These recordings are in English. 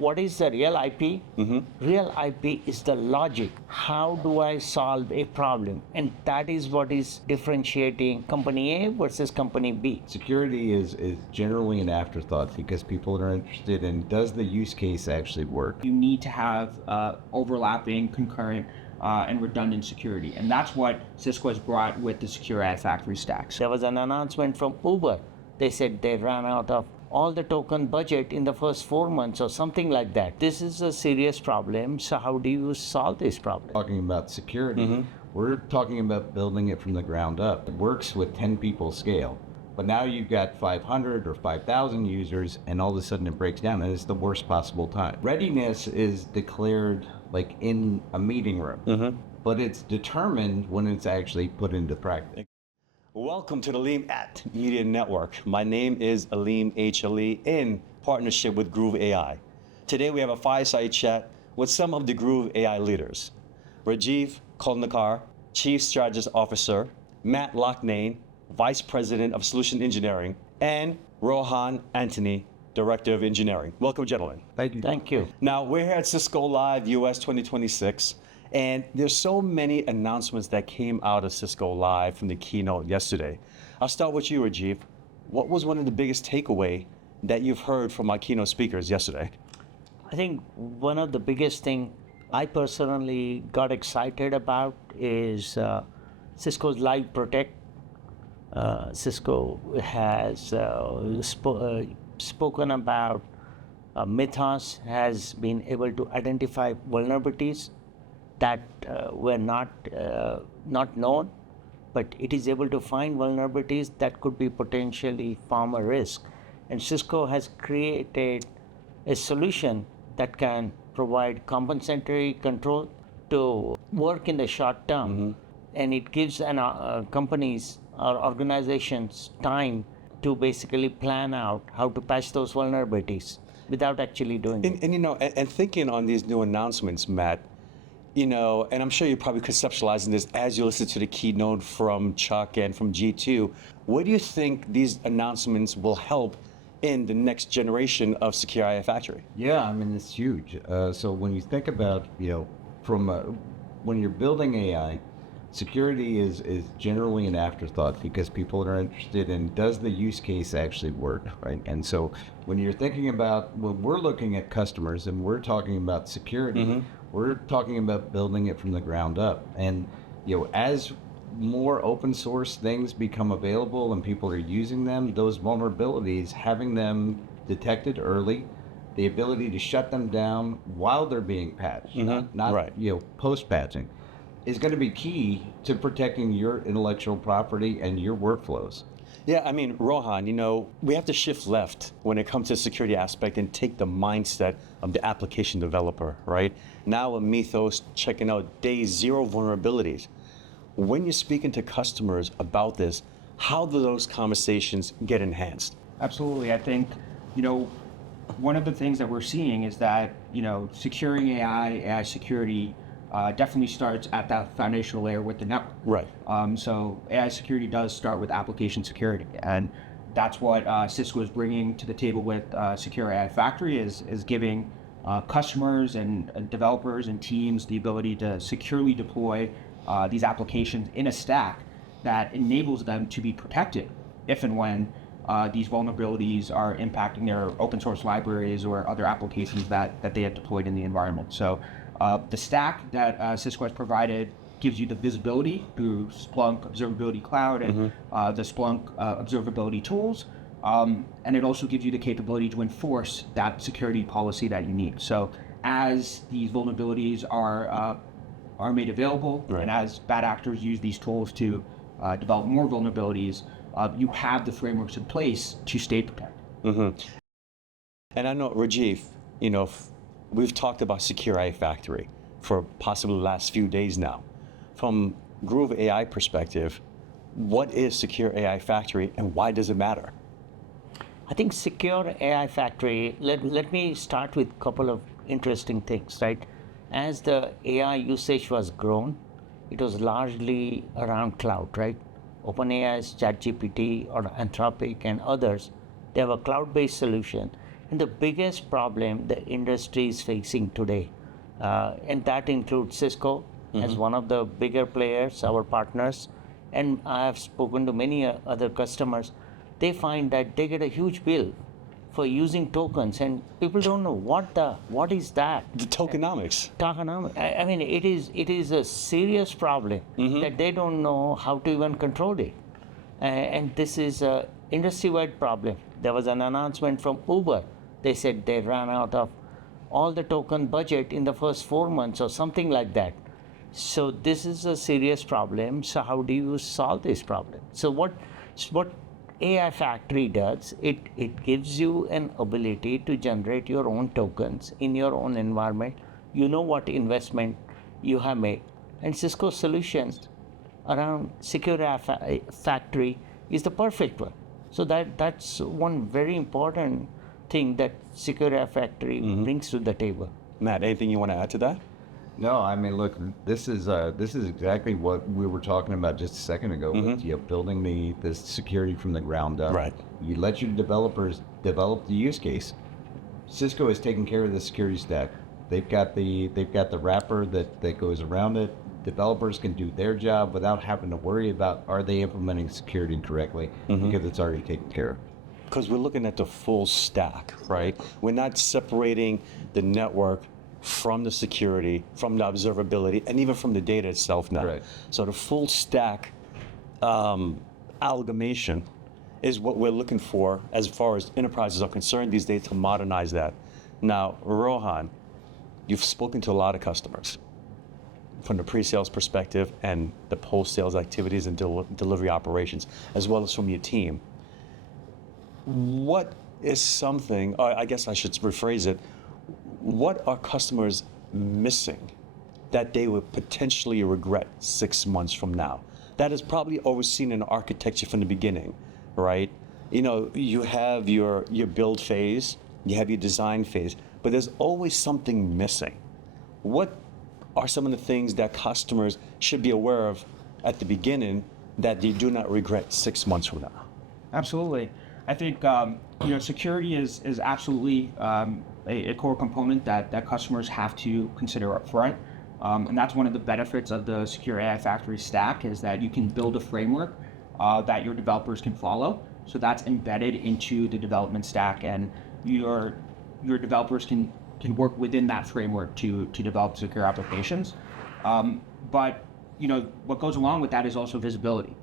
what is the real IP? Real IP is the logic. How do I solve a problem? And that is what is differentiating company A versus company B. Security is generally an afterthought because people are interested in, does the use case actually work? You need to have overlapping, concurrent, and redundant security. And that's what Cisco has brought with the Secure AI Factory stacks. There was an announcement from Uber. They said they ran out of all the token budget in the first 4 months or something like that. This is a serious problem. So how do you solve this problem? Talking about security, we're talking about building it from the ground up. It works with 10 people scale. But now you've got 500 or 5,000 users and all of a sudden it breaks down and it's the worst possible time. Readiness is declared like in a meeting room, but it's determined when it's actually put into practice. Welcome to the Aleem Media Network. My name is Aleem H. Ali in partnership with Gruve AI. Today we have a fireside chat with some of the Gruve AI leaders. Rajiv Kolnakar, Chief Strategist Officer, Matt Loughnane, Vice President of Solution Engineering, and Rohan Anthony, Director of Engineering. Welcome, gentlemen. Thank you. Thank you. Now, we're here at Cisco Live US 2026, and there's so many announcements that came out of Cisco Live from the keynote yesterday. I'll start with you, Rajiv. What was one of the biggest takeaway that you've heard from our keynote speakers yesterday? I think one of the biggest thing I personally got excited about is Cisco's Live Protect. Cisco has spoken about Mythos has been able to identify vulnerabilities that were not known, but it is able to find vulnerabilities that could be potentially form a risk. And Cisco has created a solution that can provide compensatory control to work in the short term, and it gives companies or organizations time to basically plan out how to patch those vulnerabilities without actually doing it. And you know, and thinking on these new announcements, Matt, you know, and I'm sure you're probably conceptualizing this as you listen to the keynote from Chuck and from G2. What do you think these announcements will help in the next generation of Secure AI Factory? Yeah, I mean, it's huge. So when you think about, you know, when you're building AI, security is generally an afterthought because people are interested in, does the use case actually work, right? And so when you're thinking about, when we're looking at customers and we're talking about security, we're talking about building it from the ground up. And, you know, as more open source things become available and people are using them, those vulnerabilities, having them detected early, the ability to shut them down while they're being patched, not Right. you know, post-patching, is going to be key to protecting your intellectual property and your workflows. Yeah, I mean, Rohan, you know, we have to shift left when it comes to the security aspect and take the mindset of the application developer, right? Now with Mythos checking out day zero vulnerabilities. When you're speaking to customers about this, how do those conversations get enhanced? Absolutely. I think, you know, one of the things that we're seeing is that, you know, securing AI security definitely starts at that foundational layer with the network. Right. So AI security does start with application security, and that's what Cisco is bringing to the table with Secure AI Factory is giving customers and developers and teams the ability to securely deploy these applications in a stack that enables them to be protected if and when these vulnerabilities are impacting their open source libraries or other applications that they have deployed in the environment. So the stack that Cisco has provided gives you the visibility through Splunk Observability Cloud and the Splunk observability tools. And it also gives you the capability to enforce that security policy that you need. So as these vulnerabilities are made available, Right. and as bad actors use these tools to develop more vulnerabilities, you have the frameworks in place to stay protected. And I know, Rajiv, you know, we've talked about Secure AI Factory for possibly the last few days now. From Gruve AI perspective, what is Secure AI Factory and why does it matter? I think Secure AI Factory, let me start with a couple of interesting things, right? As the AI usage was grown, it was largely around cloud, right? OpenAI's ChatGPT or Anthropic and others, they have a cloud-based solution. And the biggest problem the industry is facing today, and that includes Cisco as one of the bigger players, our partners, and I have spoken to many other customers. They find that they get a huge bill for using tokens, and people don't know what is that. The tokenomics. Tokenomics. I mean, it is a serious problem that they don't know how to even control it, and this is a industry-wide problem. There was an announcement from Uber. They said they ran out of all the token budget in the first 4 months or something like that. So this is a serious problem. So how do you solve this problem? So what AI Factory does, it gives you an ability to generate your own tokens in your own environment. You know what investment you have made. And Cisco solutions around Secure AI Factory is the perfect one. So that's one very important thing that Secure AI Factory brings to the table. Matt, anything you want to add to that? No, I mean, look, this is exactly what we were talking about just a second ago. With, building the security from the ground up. Right. You let your developers develop the use case. Cisco is taking care of the security stack. They've got the wrapper that goes around it. Developers can do their job without having to worry about are they implementing security correctly because it's already taken care of. Because we're looking at the full stack, right? We're not separating the network from the security, from the observability, and even from the data itself now. Right. So the full stack amalgamation is what we're looking for as far as enterprises are concerned these days to modernize that. Now, Rohan, you've spoken to a lot of customers from the pre-sales perspective and the post-sales activities and delivery operations, as well as from your team. What is something, or I guess I should rephrase it, what are customers missing that they would potentially regret 6 months from now? That is probably overseen in architecture from the beginning, right? You know, you have your build phase, you have your design phase, but there's always something missing. What are some of the things that customers should be aware of at the beginning that they do not regret 6 months from now? Absolutely. I think security is absolutely a core component that customers have to consider up front. And that's one of the benefits of the Secure AI Factory stack is that you can build a framework that your developers can follow. So that's embedded into the development stack, and your developers can work within that framework to develop secure applications. But what goes along with that is also visibility.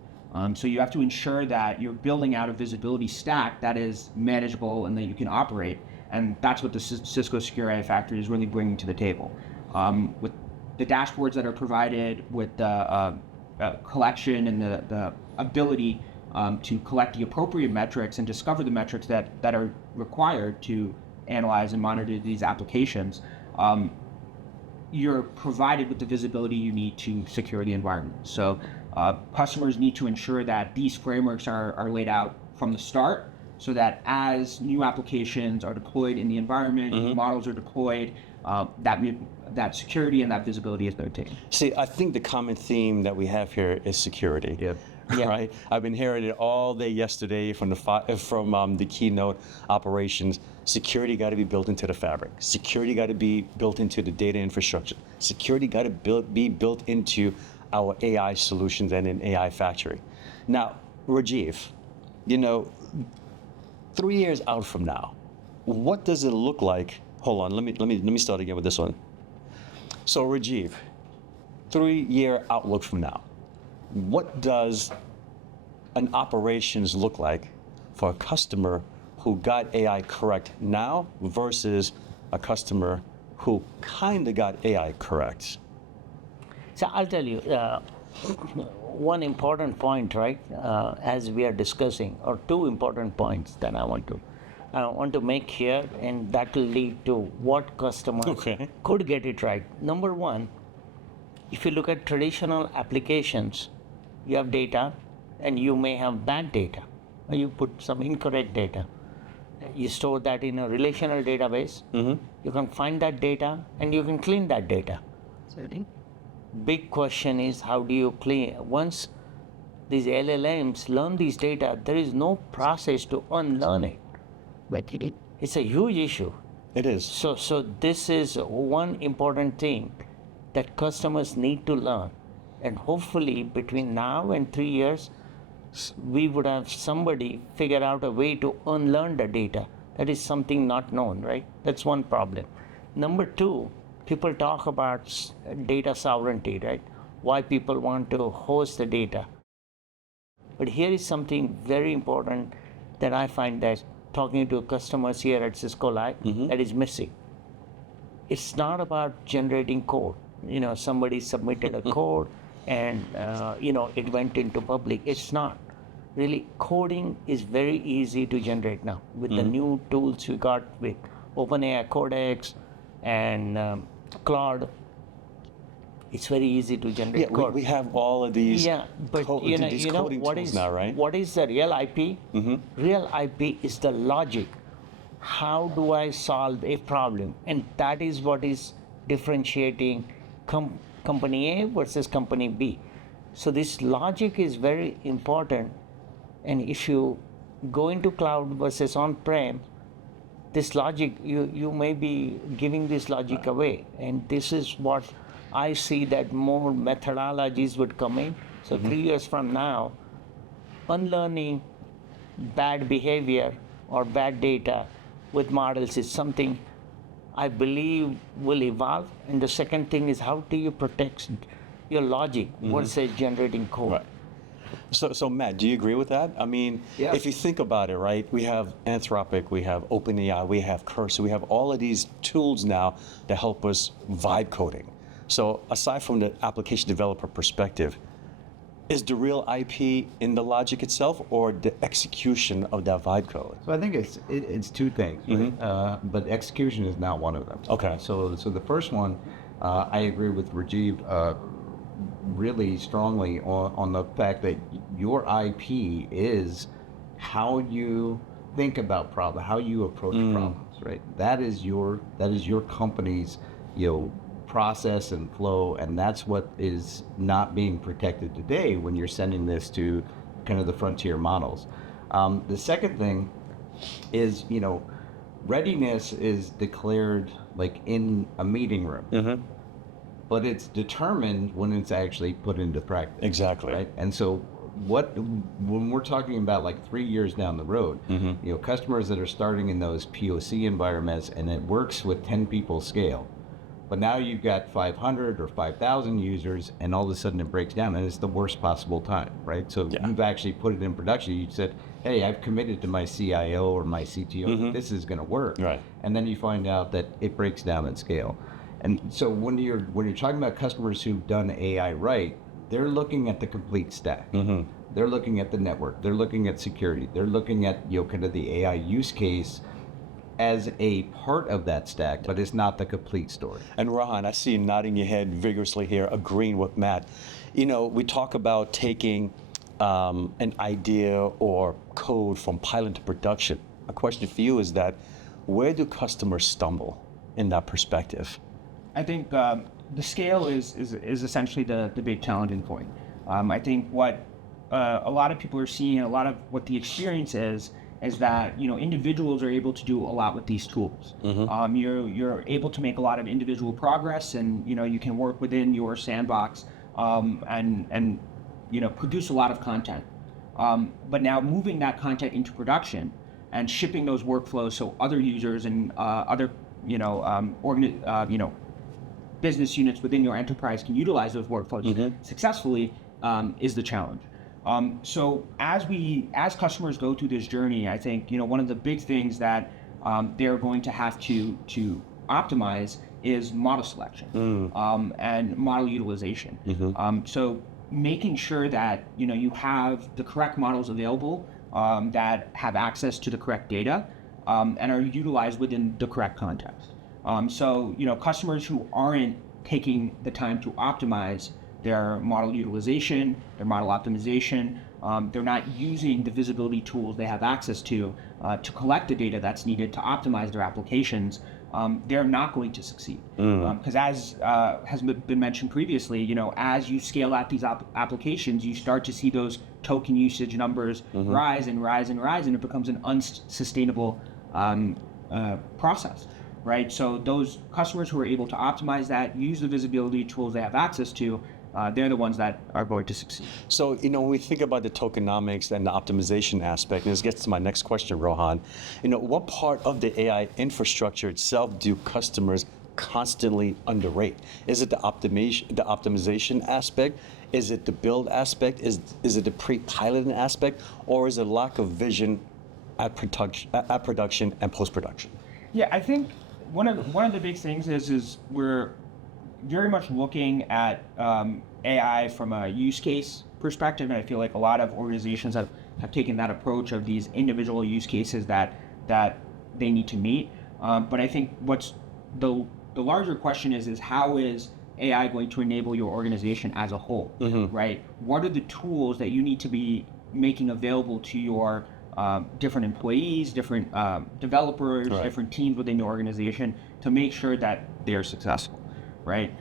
So you have to ensure that you're building out a visibility stack that is manageable and that you can operate. And that's what the Cisco Secure AI Factory is really bringing to the table. With the dashboards that are provided, with the collection and the ability to collect the appropriate metrics and discover the metrics that are required to analyze and monitor these applications, you're provided with the visibility you need to secure the environment. So customers need to ensure that these frameworks are laid out from the start, so that as new applications are deployed in the environment, new models are deployed, that security and that visibility is maintained. See, I think the common theme that we have here is security. Yep. Yeah. Right? I've been hearing it all day yesterday from the keynote operations. Security got to be built into the fabric. Security got to be built into the data infrastructure. Security got to be built into our AI solutions and in AI Factory. Now, Rajiv, 3 years out from now, what does it look like? Hold on, let me start again with this one. So Rajiv, 3-year outlook from now, what does an operations look like for a customer who got AI correct now versus a customer who kind of got AI correct? So I'll tell you one important point, right? As we are discussing, or two important points that I want to make here, and that will lead to what customers could get it right. Number one, if you look at traditional applications, you have data, and you may have bad data, or you put some incorrect data. You store that in a relational database. You can find that data, and you can clean that data. Big question is, how do you clean? Once these LLMs learn these data, there is no process to unlearn it. But It's a huge issue. It is. So this is one important thing that customers need to learn, and hopefully between now and 3 years, we would have somebody figure out a way to unlearn the data. That is something not known, right? That's one problem. Number two, people talk about data sovereignty, right? Why people want to host the data. But here is something very important that I find that talking to customers here at Cisco Live that is missing. It's not about generating code. Somebody submitted a code and it went into public. It's not. Really, coding is very easy to generate now with the new tools we got with OpenAI Codex and Claude. It's very easy to generate code. We have all of these. Yeah, but these coding tools now, right? What is the real IP? Real IP is the logic. How do I solve a problem? And that is what is differentiating company A versus company B. So this logic is very important. And if you go into cloud versus on-prem, this logic, you may be giving this logic away. And this is what I see, that more methodologies would come in. So 3 years from now, unlearning bad behavior or bad data with models is something I believe will evolve. And the second thing is, how do you protect your logic versus generating code? Right. So Matt, do you agree with that? I mean, Yes. if you think about it, right, we have Anthropic, we have OpenAI, we have Cursor, we have all of these tools now that help us vibe coding. So aside from the application developer perspective, is the real IP in the logic itself or the execution of that vibe code? So I think it's two things, right? But execution is not one of them. Okay. So the first one, I agree with Rajiv really strongly on the fact that your IP is how you think about problems, how you approach problems, right? That is your company's process and flow, and that's what is not being protected today when you're sending this to kind of the frontier models. The second thing is, readiness is declared like in a meeting room, but it's determined when it's actually put into practice. Exactly. Right? And so when we're talking about like 3 years down the road, customers that are starting in those POC environments and it works with 10 people scale, but now you've got 500 or 5,000 users and all of a sudden it breaks down and it's the worst possible time, right? So you've actually put it in production. You said, hey, I've committed to my CIO or my CTO that this is going to work. Right. And then you find out that it breaks down at scale. And so when you're talking about customers who've done AI right, they're looking at the complete stack. They're looking at the network. They're looking at security. They're looking at kind of the AI use case as a part of that stack, but it's not the complete story. And Rahan, I see you nodding your head vigorously here, agreeing with Matt. We talk about taking an idea or code from pilot to production. A question for you is that, where do customers stumble in that perspective? I think the scale is essentially the big challenging point. I think what a lot of people are seeing, a lot of what the experience is that individuals are able to do a lot with these tools. You're able to make a lot of individual progress, and you can work within your sandbox and produce a lot of content. But now moving that content into production and shipping those workflows so other users and other business units within your enterprise can utilize those workflows successfully is the challenge. So as customers go through this journey, I think one of the big things that they're going to have to optimize is model selection and model utilization. So making sure that you have the correct models available that have access to the correct data and are utilized within the correct context. So customers who aren't taking the time to optimize their model utilization, their model optimization, they're not using the visibility tools they have access to collect the data that's needed to optimize their applications, they're not going to succeed. Because as has been mentioned previously, as you scale out these applications, you start to see those token usage numbers rise and rise and rise, and it becomes an unsustainable process, right? So those customers who are able to optimize that, use the visibility tools they have access to, they're the ones that are going to succeed. So, when we think about the tokenomics and the optimization aspect, and this gets to my next question, Rohan, what part of the AI infrastructure itself do customers constantly underrate? Is it the optimization aspect? Is it the build aspect? Is it the pre-piloting aspect? Or is it lack of vision at production and post-production? Yeah, I think one of the big things is we're very much looking at AI from a use case perspective, and I feel like a lot of organizations have taken that approach of these individual use cases that they need to meet. But I think what's the larger question is how is AI going to enable your organization as a whole, right? What are the tools that you need to be making available to your different employees, different developers, Right. different teams within your organization to make sure that they're successful, right?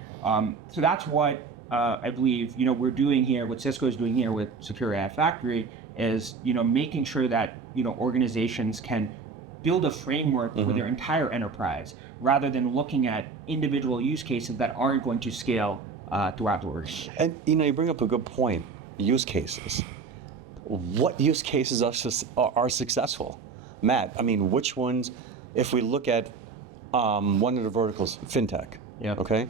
So that's what I believe we're doing here. What Cisco is doing here with Secure AI Factory is making sure that organizations can build a framework for their entire enterprise rather than looking at individual use cases that aren't going to scale throughout the organization. And you bring up a good point, use cases. What use cases are successful? Matt, which ones, if we look at one of the verticals, fintech, okay?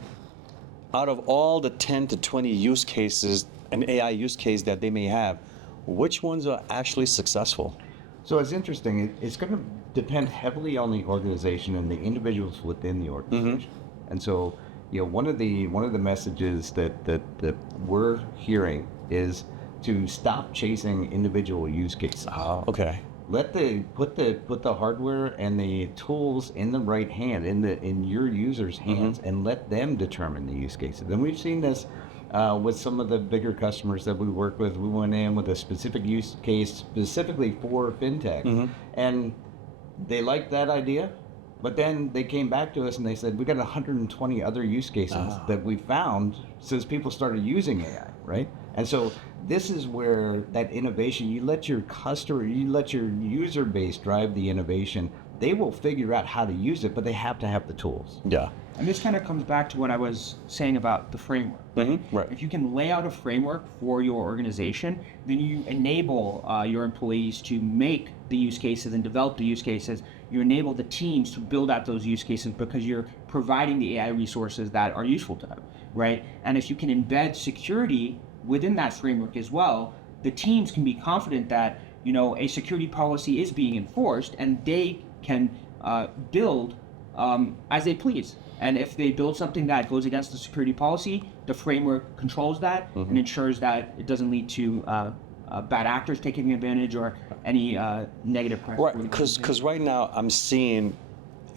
Out of all the 10 to 20 use cases, an AI use case that they may have, which ones are actually successful? So it's interesting. It's going to depend heavily on the organization and the individuals within the organization. And so, one of the messages that we're hearing is to stop chasing individual use cases. Okay. Put the hardware and the tools in the right hand, in your users' hands, and let them determine the use cases. And we've seen this with some of the bigger customers that we work with. We went in with a specific use case specifically for fintech, and they liked that idea, but then they came back to us and they said, we got 120 other use cases that we found since people started using AI, right? And so this is where that innovation, you let your user base drive the innovation. They will figure out how to use it, but they have to have the tools. Yeah. And this kind of comes back to what I was saying about the framework. Right. If you can lay out a framework for your organization, then you enable your employees to make the use cases and develop the use cases. You enable the teams to build out those use cases because you're providing the AI resources that are useful to them, right? And if you can embed security within that framework as well, the teams can be confident that a security policy is being enforced, and they can build as they please. And if they build something that goes against the security policy, the framework controls that and ensures that it doesn't lead to bad actors taking advantage or any negative pressure. Right, because right now I'm seeing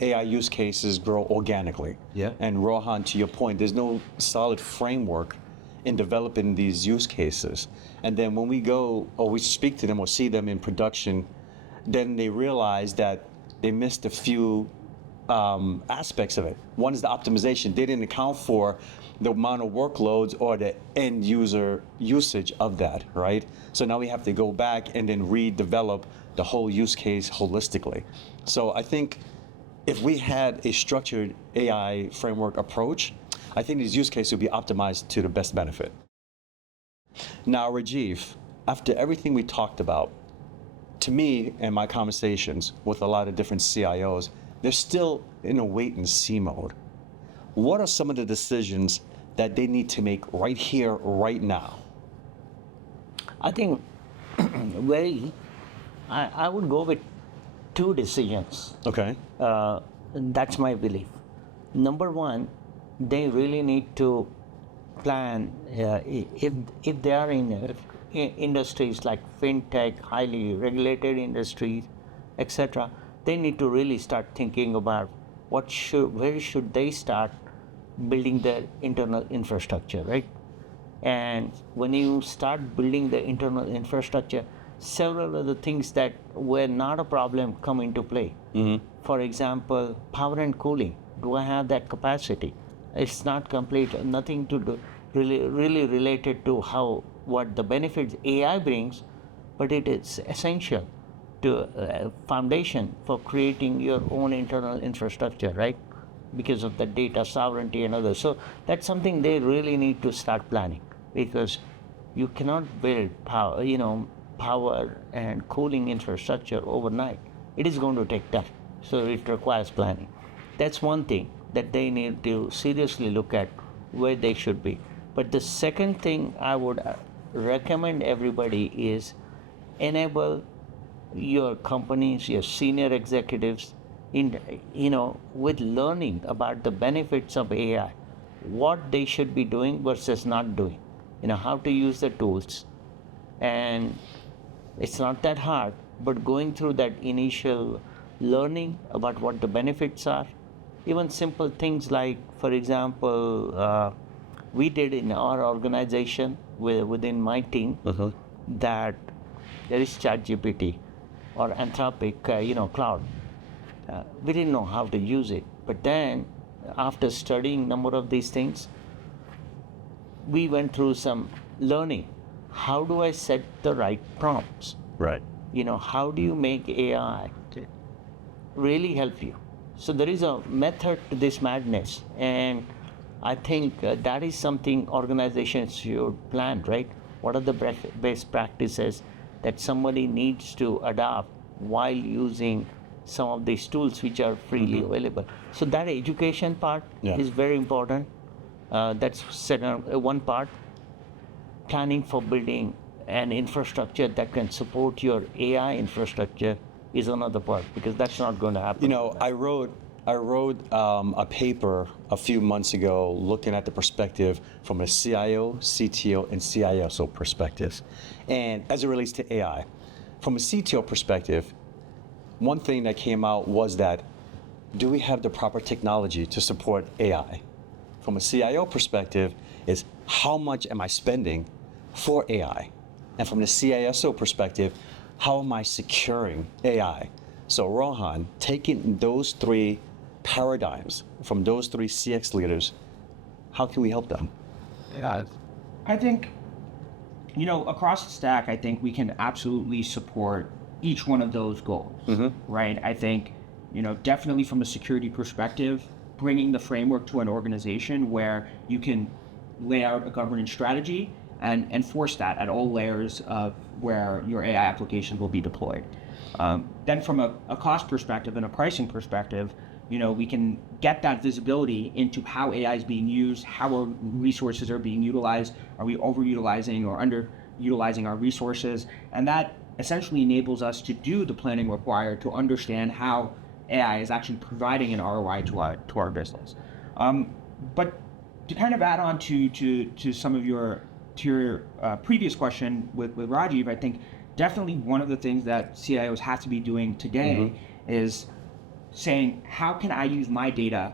AI use cases grow organically. Yeah. And Rohan, to your point, there's no solid framework in developing these use cases. And then when we go or we speak to them or see them in production, then they realize that they missed a few aspects of it. One is the optimization. They didn't account for the amount of workloads or the end user usage of that, right? So now we have to go back and then redevelop the whole use case holistically. So I think if we had a structured AI framework approach, I think these use cases would be optimized to the best benefit. Now, Rajiv, after everything we talked about, to me and my conversations with a lot of different CIOs, they're still in a wait and see mode. What are some of the decisions that they need to make right here, right now? I think I would go with two decisions. Okay. That's my belief. Number one, they really need to plan if they are in industries like fintech, highly regulated industries, etc. They need to really start thinking about where should they start building their internal infrastructure, right? And when you start building the internal infrastructure, several of the things that were not a problem come into play. For example, power and cooling. Do I have that capacity? It's not complete, nothing to do really related to what the benefits AI brings, but it is essential. foundation for creating your own internal infrastructure, right? Because of the data sovereignty and others. So that's something they really need to start planning, because you cannot build power and cooling infrastructure overnight. It is going to take time. So it requires planning. That's one thing that they need to seriously look at where they should be. But the second thing I would recommend everybody is enable your companies, your senior executives, with learning about the benefits of AI, what they should be doing versus not doing, how to use the tools. And it's not that hard, but going through that initial learning about what the benefits are, even simple things like, for example, we did in our organization within my team that there is ChatGPT or Anthropic, cloud. We didn't know how to use it, but then after studying a number of these things, we went through some learning. How do I set the right prompts? Right. How do you make AI really help you? So there is a method to this madness, and I think that is something organizations should plan, right? What are the best practices that somebody needs to adopt while using some of these tools which are freely available? So that education part is very important. That's one part. Planning for building an infrastructure that can support your AI infrastructure is another part, because that's not going to happen. I wrote a paper a few months ago looking at the perspective from a CIO, CTO, and CISO perspectives. And as it relates to AI, from a CTO perspective, one thing that came out was that, do we have the proper technology to support AI? From a CIO perspective is, how much am I spending for AI? And from the CISO perspective, how am I securing AI? So Rohan, taking those three paradigms from those three CX leaders, how can we help them? Yeah, I think, across the stack, I think we can absolutely support each one of those goals, right? I think, definitely from a security perspective, bringing the framework to an organization where you can lay out a governance strategy and enforce that at all layers of where your AI application will be deployed. Then from a cost perspective and a pricing perspective, we can get that visibility into how AI is being used, how our resources are being utilized, are we overutilizing or underutilizing our resources, and that essentially enables us to do the planning required to understand how AI is actually providing an ROI to our business. But to kind of add on to some of your previous question with Rajiv, I think definitely one of the things that CIOs have to be doing today is saying, how can I use my data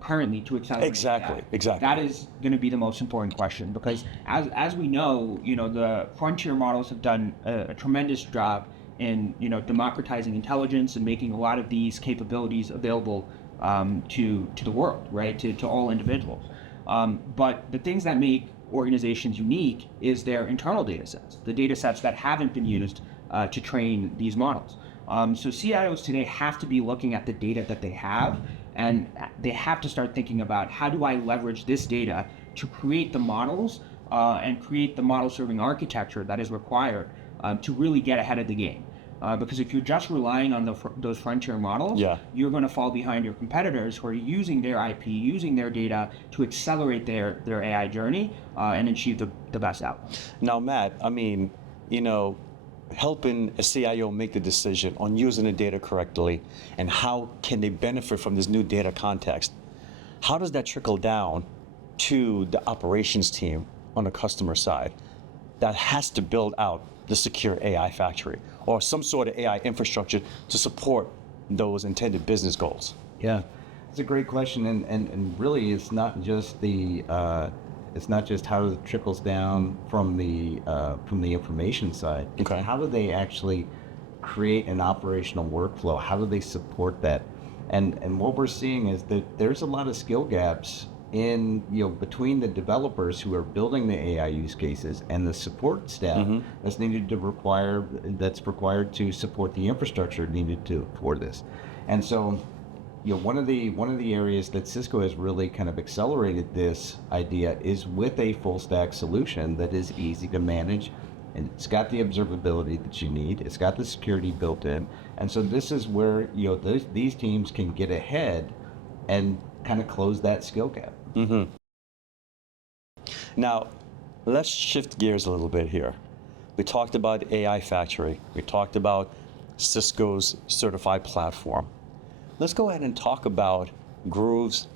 currently to accelerate Exactly. That is going to be the most important question, because as we know, the frontier models have done a tremendous job in democratizing intelligence and making a lot of these capabilities available to the world, right, to all individuals. But the things that make organizations unique is their internal data sets, the data sets that haven't been used to train these models. So CIOs today have to be looking at the data that they have, and they have to start thinking about, how do I leverage this data to create the models and create the model serving architecture that is required to really get ahead of the game. Because if you're just relying on those frontier models, you're going to fall behind your competitors who are using their IP, using their data to accelerate their AI journey and achieve the best outcome. Now, Matt, helping a CIO make the decision on using the data correctly and how can they benefit from this new data context, how does that trickle down to the operations team on the customer side that has to build out the secure AI factory or some sort of AI infrastructure to support those intended business goals? Yeah, it's a great question, and really it's not just how it trickles down from the information side. It's how do they actually create an operational workflow? How do they support that? And what we're seeing is that there's a lot of skill gaps in, between the developers who are building the AI use cases and the support staff that's required to support the infrastructure needed for this. And so, one of the areas that Cisco has really kind of accelerated this idea is with a full stack solution that is easy to manage, and it's got the observability that you need. It's got the security built in, and so this is where these teams can get ahead and kind of close that skill gap. Now, let's shift gears a little bit here. We talked about AI Factory. We talked about Cisco's certified platform. Let's go ahead and talk about Gruve's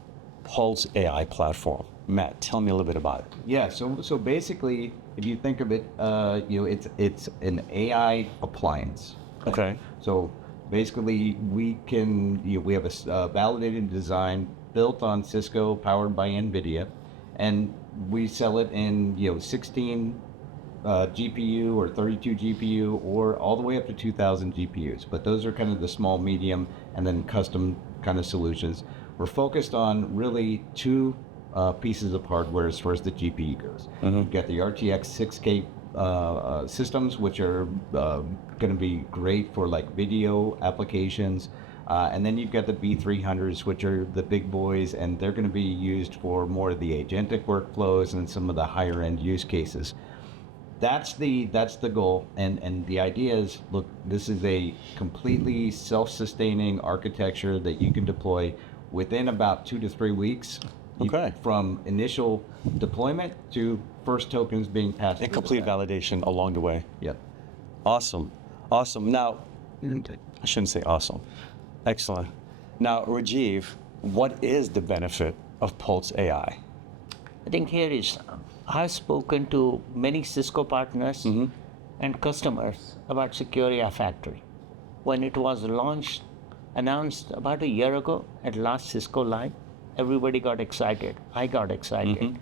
PulseAI platform. Matt, tell me a little bit about it. Yeah, so basically, if you think of it, it's an AI appliance. Okay. So basically, we have a validated design built on Cisco, powered by NVIDIA, and we sell it in 16 GPU or 32 GPU or all the way up to 2,000 GPUs. But those are kind of the small, medium, and then custom kind of solutions. We're focused on really two pieces of hardware as far as the GPU goes. You've got the RTX 6K systems, which are going to be great for like video applications. And then you've got the B300s, which are the big boys, and they're going to be used for more of the agentic workflows and some of the higher end use cases. That's the goal, and the idea is, look, this is a completely self-sustaining architecture that you can deploy within about 2 to 3 weeks. Okay. From initial deployment to first tokens being passed. And complete validation along the way. Yep. Awesome. Now, I shouldn't say awesome. Excellent. Now, Rajiv, what is the benefit of PulseAI? I think here is, I've spoken to many Cisco partners and customers about Secure AI Factory. When it was announced about a year ago at last Cisco Live, everybody got excited. I got excited.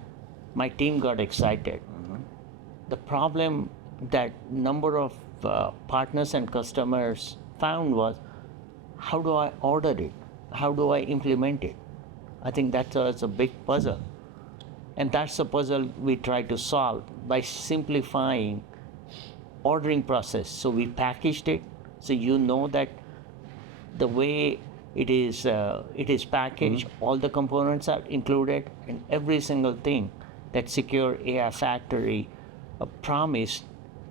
My team got excited. The problem that number of partners and customers found was, how do I order it? How do I implement it? I think that's a big puzzle. And that's the puzzle we try to solve by simplifying ordering process. So we packaged it, so you know that the way it is packaged, all the components are included, and every single thing that Secure AI Factory promised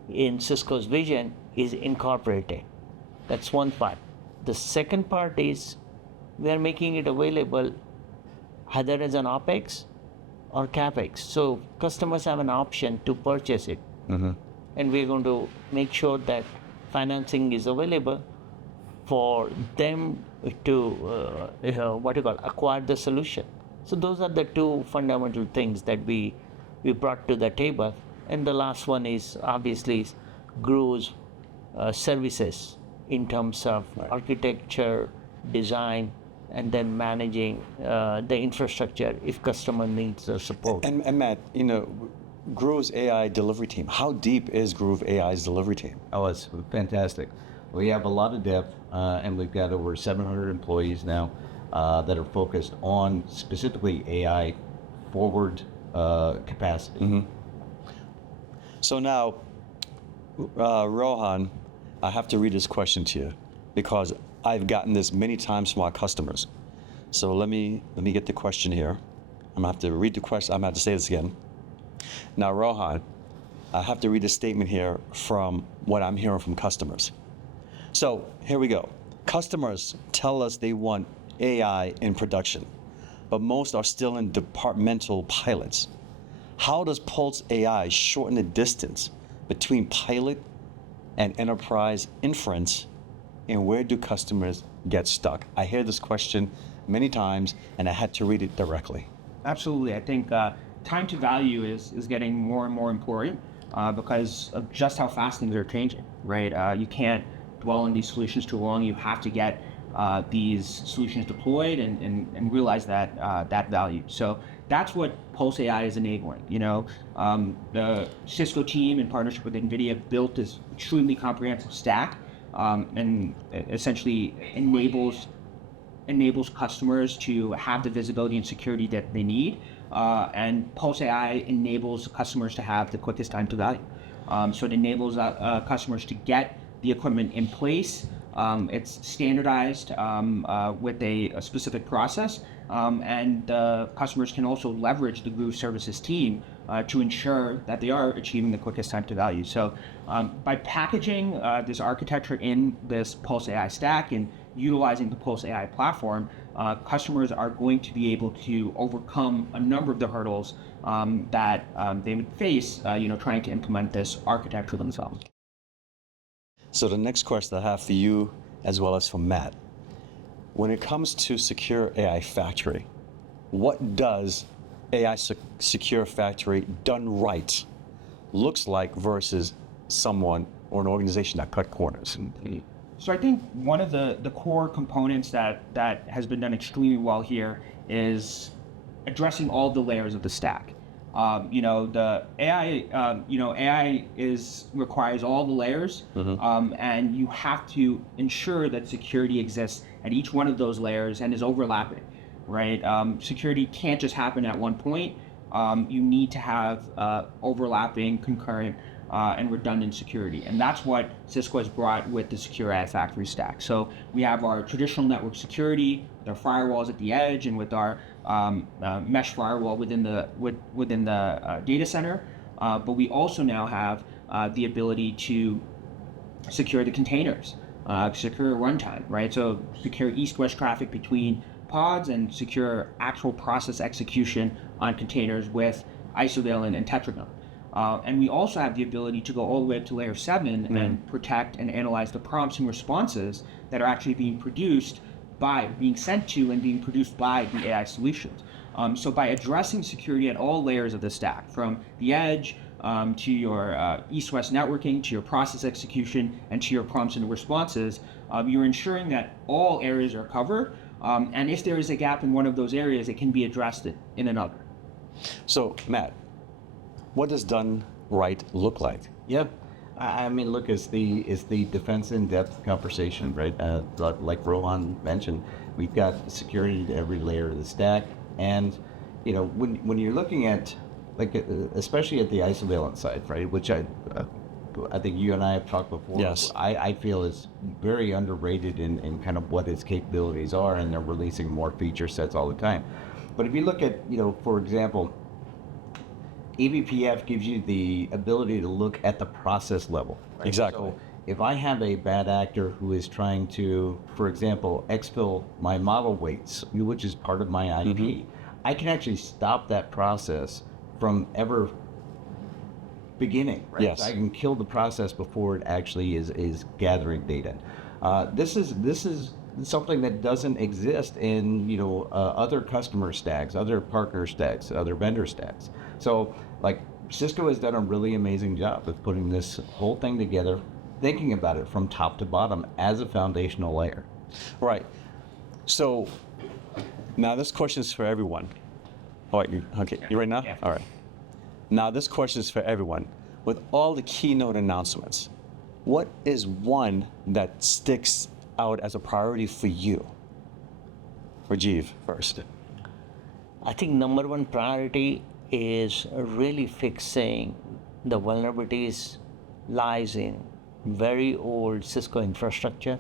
in Cisco's vision is incorporated. That's one part. The second part is we are making it available either as an OpEx or CapEx. So customers have an option to purchase it. And we're going to make sure that financing is available for them to acquire the solution. So those are the two fundamental things that we brought to the table. And the last one is obviously Gruve's services in terms of architecture, design, and then managing the infrastructure if customer needs the support. And Matt, Gruve's AI delivery team, how deep is Gruve AI's delivery team? Oh, it's fantastic. We have a lot of depth, and we've got over 700 employees now that are focused on specifically AI forward capacity. So now, Rohan, I have to read this question to you because I've gotten this many times from our customers. So let me get the question here. I'm gonna have to read the question. I'm gonna have to say this again. Now, Rohan, I have to read a statement here from what I'm hearing from customers. So here we go. Customers tell us they want AI in production, but most are still in departmental pilots. How does PulseAI shorten the distance between pilot and enterprise inference, and where do customers get stuck? I hear this question many times, and I had to read it directly. Absolutely. I think time to value is getting more and more important because of just how fast things are changing, right? You can't dwell on these solutions too long. You have to get these solutions deployed and realize that value. So that's what PulseAI is enabling. The Cisco team in partnership with NVIDIA built this extremely comprehensive stack and essentially enables enables customers to have the visibility and security that they need, and PulseAI enables customers to have the quickest time to value. So it enables customers to get the equipment in place. It's standardized with a specific process, and customers can also leverage the Gruve services team to ensure that they are achieving the quickest time to value. So by packaging this architecture in this PulseAI stack and utilizing the PulseAI platform, customers are going to be able to overcome a number of the hurdles that they would face, trying to implement this architecture themselves. So the next question I have for you, as well as for Matt, when it comes to Secure AI Factory, what does AI Secure Factory done right looks like versus someone or an organization that cut corners? So I think one of the core components that has been done extremely well here is addressing all the layers of the stack. The AI, AI requires all the layers, and you have to ensure that security exists at each one of those layers and is overlapping, right? Security can't just happen at one point. You need to have overlapping, concurrent, and redundant security. And that's what Cisco has brought with the Secure AI Factory stack. So we have our traditional network security, with our firewalls at the edge, and with our mesh firewall within the data center. But we also now have the ability to secure the containers, secure runtime, right? So secure east-west traffic between pods and secure actual process execution on containers with isovalent and tetragon. And we also have the ability to go all the way up to layer 7 and protect and analyze the prompts and responses that are actually being sent to and being produced by the AI solutions. So by addressing security at all layers of the stack, from the edge to your east-west networking, to your process execution, and to your prompts and responses, you're ensuring that all areas are covered. And if there is a gap in one of those areas, it can be addressed in another. So, Matt, what does done right look like? Yep. I mean, look, it's the defense in depth conversation, right? Like Rohan mentioned, we've got security to every layer of the stack, and when you're looking at, like, especially at the isovalent side, right? Which I think you and I have talked before. Yes. I feel is very underrated in kind of what its capabilities are, and they're releasing more feature sets all the time. But if you look at, for example, eBPF gives you the ability to look at the process level. Right? Exactly. So if I have a bad actor who is trying to, for example, exfil my model weights, which is part of my IP, I can actually stop that process from ever beginning. Right? Yes. So I can kill the process before it actually is gathering data. This is something that doesn't exist in other customer stacks, other partner stacks, other vendor stacks. So, like, Cisco has done a really amazing job of putting this whole thing together, thinking about it from top to bottom as a foundational layer. Right. So now this question is for everyone. All right, okay, you ready now? Yeah. All right. Now this question is for everyone. With all the keynote announcements, what is one that sticks out as a priority for you? Rajiv first. I think number one priority is really fixing the vulnerabilities lies in very old Cisco infrastructure,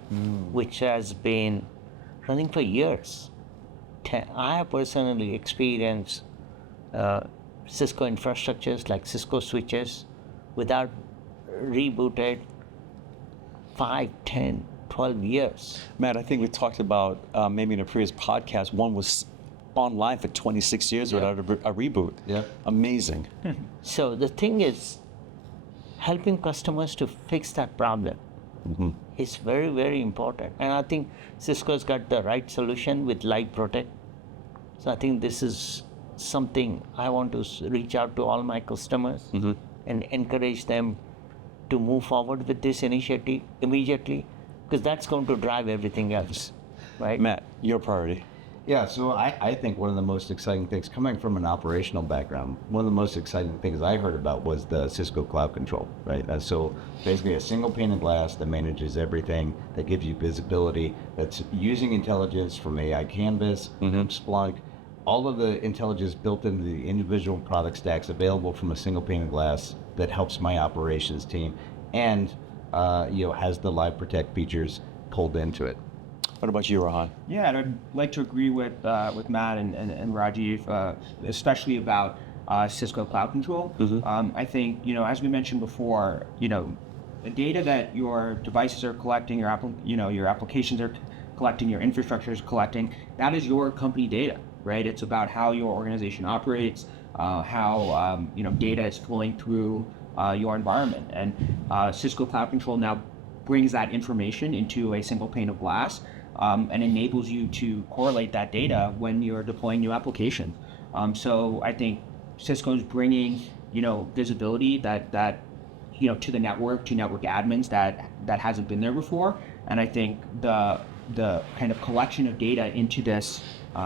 which has been running for years. I have personally experienced Cisco infrastructures like Cisco switches without rebooted 5, 10, 12 years. Matt, I think we talked about maybe in a previous podcast, one was online for 26 years without a reboot. Yep. Amazing. So the thing is, helping customers to fix that problem is very, very important. And I think Cisco's got the right solution with Live Protect. So I think this is something I want to reach out to all my customers and encourage them to move forward with this initiative immediately, because that's going to drive everything else, right? Matt, your priority. Yeah, so I think one of the most exciting things, coming from an operational background, one of the most exciting things I heard about was the Cisco Cloud Control, right? So basically a single pane of glass that manages everything, that gives you visibility, that's using intelligence from AI Canvas, from Splunk, all of the intelligence built into the individual product stacks available from a single pane of glass that helps my operations team, and has the Live Protect features pulled into it. What about you, Rohan? Yeah, and I'd like to agree with Matt and Rajiv, especially about Cisco Cloud Control. I think, as we mentioned before, the data that your devices are collecting, your applications are collecting, your infrastructure is collecting, that is your company data, right? It's about how your organization operates, how data is flowing through your environment, and Cisco Cloud Control now brings that information into a single pane of glass. And enables you to correlate that data when you're deploying new applications. So I think Cisco's bringing, visibility that to the network, to network admins that hasn't been there before. And I think the kind of collection of data into this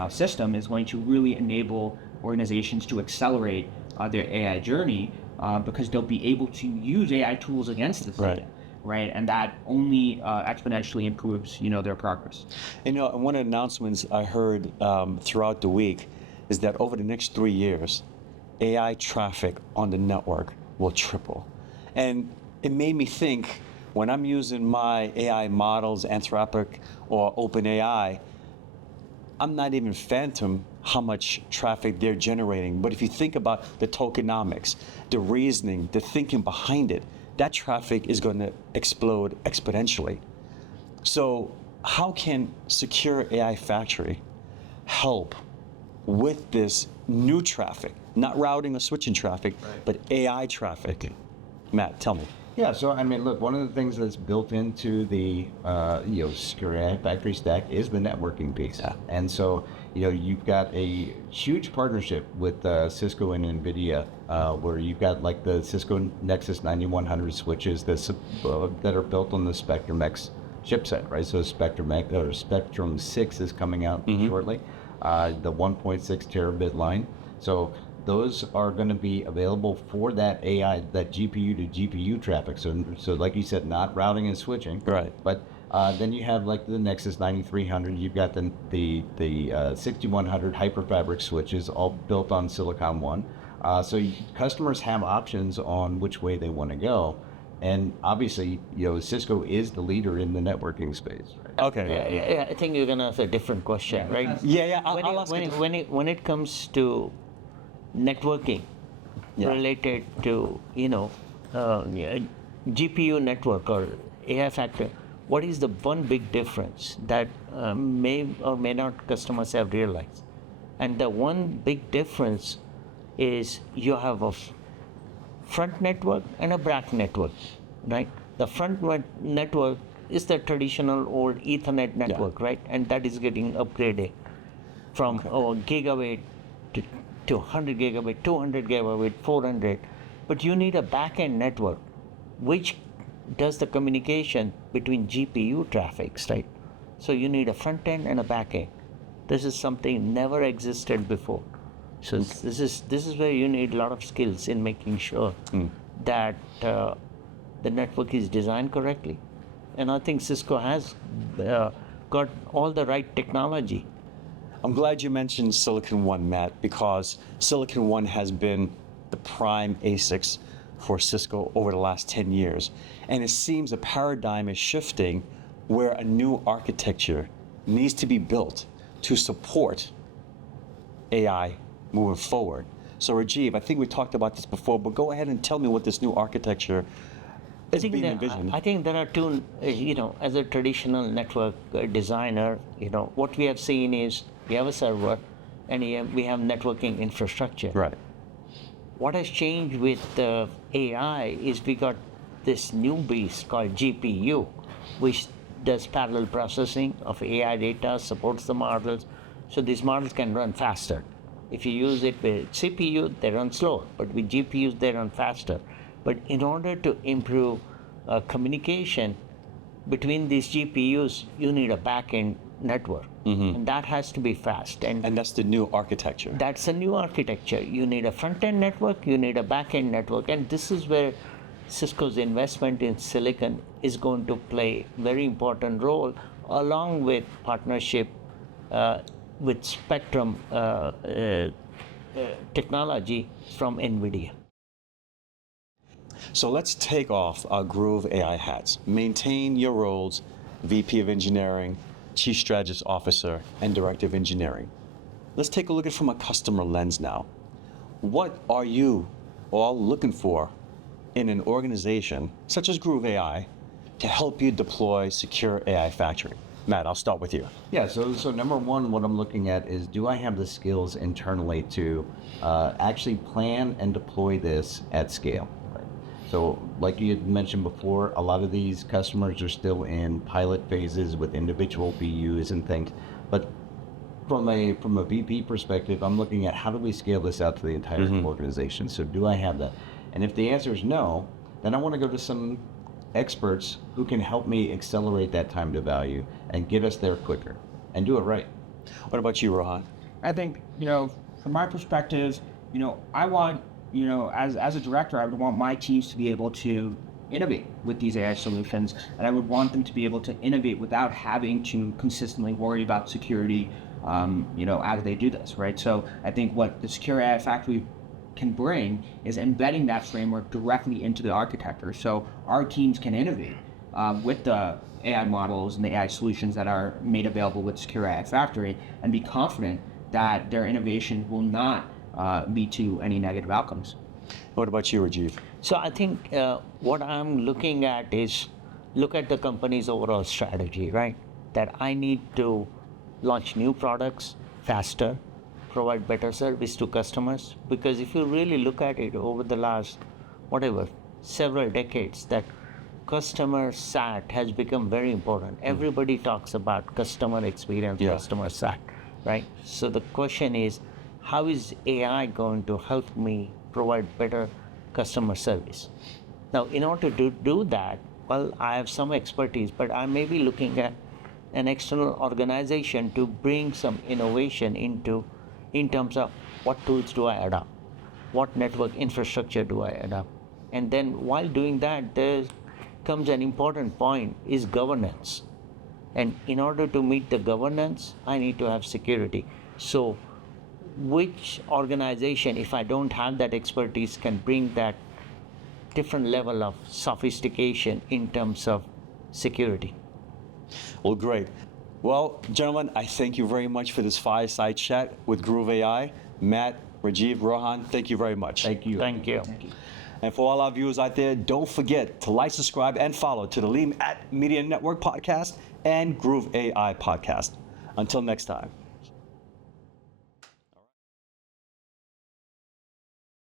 system is going to really enable organizations to accelerate their AI journey because they'll be able to use AI tools against this data. Right, and that only exponentially improves, their progress. One of the announcements I heard throughout the week is that over the next 3 years, AI traffic on the network will triple. And it made me think, when I'm using my AI models, Anthropic or OpenAI, I'm not even phantom how much traffic they're generating. But if you think about the tokenomics, the reasoning, the thinking behind it, that traffic is going to explode exponentially. So how can Secure AI Factory help with this new traffic, not routing or switching traffic, but AI traffic? Matt, tell me. Yeah, so I mean, look, one of the things that's built into the Secure AI Factory stack is the networking piece. Yeah. And so, you've got a huge partnership with Cisco and NVIDIA, where you've got like the Cisco Nexus 9100 switches that are built on the Spectrum X chipset, right? So Spectrum 6 is coming out shortly, the 1.6 terabit line. So those are going to be available for that AI, that GPU to GPU traffic. So like you said, not routing and switching. Right. But then you have like the Nexus 9300. You've got the 6100 Hyperfabric switches, all built on Silicon One. So customers have options on which way they want to go. And obviously, Cisco is the leader in the networking space. Right? Okay. Yeah, I think you're gonna ask a different question, right? Yeah. When it comes to networking related to GPU network or AI factor, what is the one big difference that may or may not customers have realized? And the one big difference is you have a front network and a back network, right? The front network is the traditional old Ethernet network, right? And that is getting upgraded from gigabit to 100 gigabit, 200 gigabit, 400. But you need a back-end network which does the communication between GPU traffics, right? So you need a front end and a back end. This is something never existed before. So this is where you need a lot of skills in making sure that the network is designed correctly. And I think Cisco has got all the right technology. I'm glad you mentioned Silicon One, Matt, because Silicon One has been the prime ASICs for Cisco over the last 10 years. And it seems a paradigm is shifting where a new architecture needs to be built to support AI moving forward. So Rajiv, I think we talked about this before, but go ahead and tell me what this new architecture is being envisioned. I think there are two, as a traditional network designer, what we have seen is we have a server and we have networking infrastructure. Right. What has changed with AI is we got this new beast called GPU, which does parallel processing of AI data, supports the models, so these models can run faster. If you use it with CPU, they run slower, but with GPUs, they run faster. But in order to improve communication between these GPUs, you need a back-end network, and that has to be fast. And that's the new architecture. That's a new architecture. You need a front-end network, you need a back-end network, and this is where Cisco's investment in silicon is going to play a very important role, along with partnership with Spectrum technology from NVIDIA. So let's take off our Gruve AI hats. Maintain your roles, VP of Engineering, Chief Strategist Officer, and Director of Engineering. Let's take a look at it from a customer lens now. What are you all looking for in an organization such as Gruve AI to help you deploy secure AI factory? Matt, I'll start with you. Yeah, so number one, what I'm looking at is, do I have the skills internally to actually plan and deploy this at scale? So like you had mentioned before, a lot of these customers are still in pilot phases with individual BUs and things. But from a VP perspective, I'm looking at how do we scale this out to the entire organization? So do I have that? And if the answer is no, then I want to go to some experts who can help me accelerate that time to value and get us there quicker and do it right. What about you, Rohan? I think, from my perspective, I want, as a director, I would want my teams to be able to innovate with these AI solutions, and I would want them to be able to innovate without having to consistently worry about security, as they do this, right? So I think what the Secure AI Factory can bring is embedding that framework directly into the architecture, so our teams can innovate with the AI models and the AI solutions that are made available with Secure AI Factory, and be confident that their innovation will not lead to any negative outcomes. What about you, Rajiv? So I think what I'm looking at is look at the company's overall strategy, right? That I need to launch new products faster, provide better service to customers. Because if you really look at it over the last, several decades, that customer sat has become very important. Everybody talks about customer experience, customer sat, right? So the question is, how is AI going to help me provide better customer service? Now, in order to do that, well, I have some expertise, but I may be looking at an external organization to bring some innovation in terms of what tools do I adopt, what network infrastructure do I adopt. And then while doing that, there comes an important point, is governance. And in order to meet the governance, I need to have security. So which organization, if I don't have that expertise, can bring that different level of sophistication in terms of security? Well, great. Well, gentlemen, I thank you very much for this fireside chat with Gruve AI. Matt, Rajiv, Rohan, thank you very much. Thank you. Thank you. And for all our viewers out there, don't forget to like, subscribe, and follow to the Lean at Media Network podcast and Gruve AI podcast. Until next time.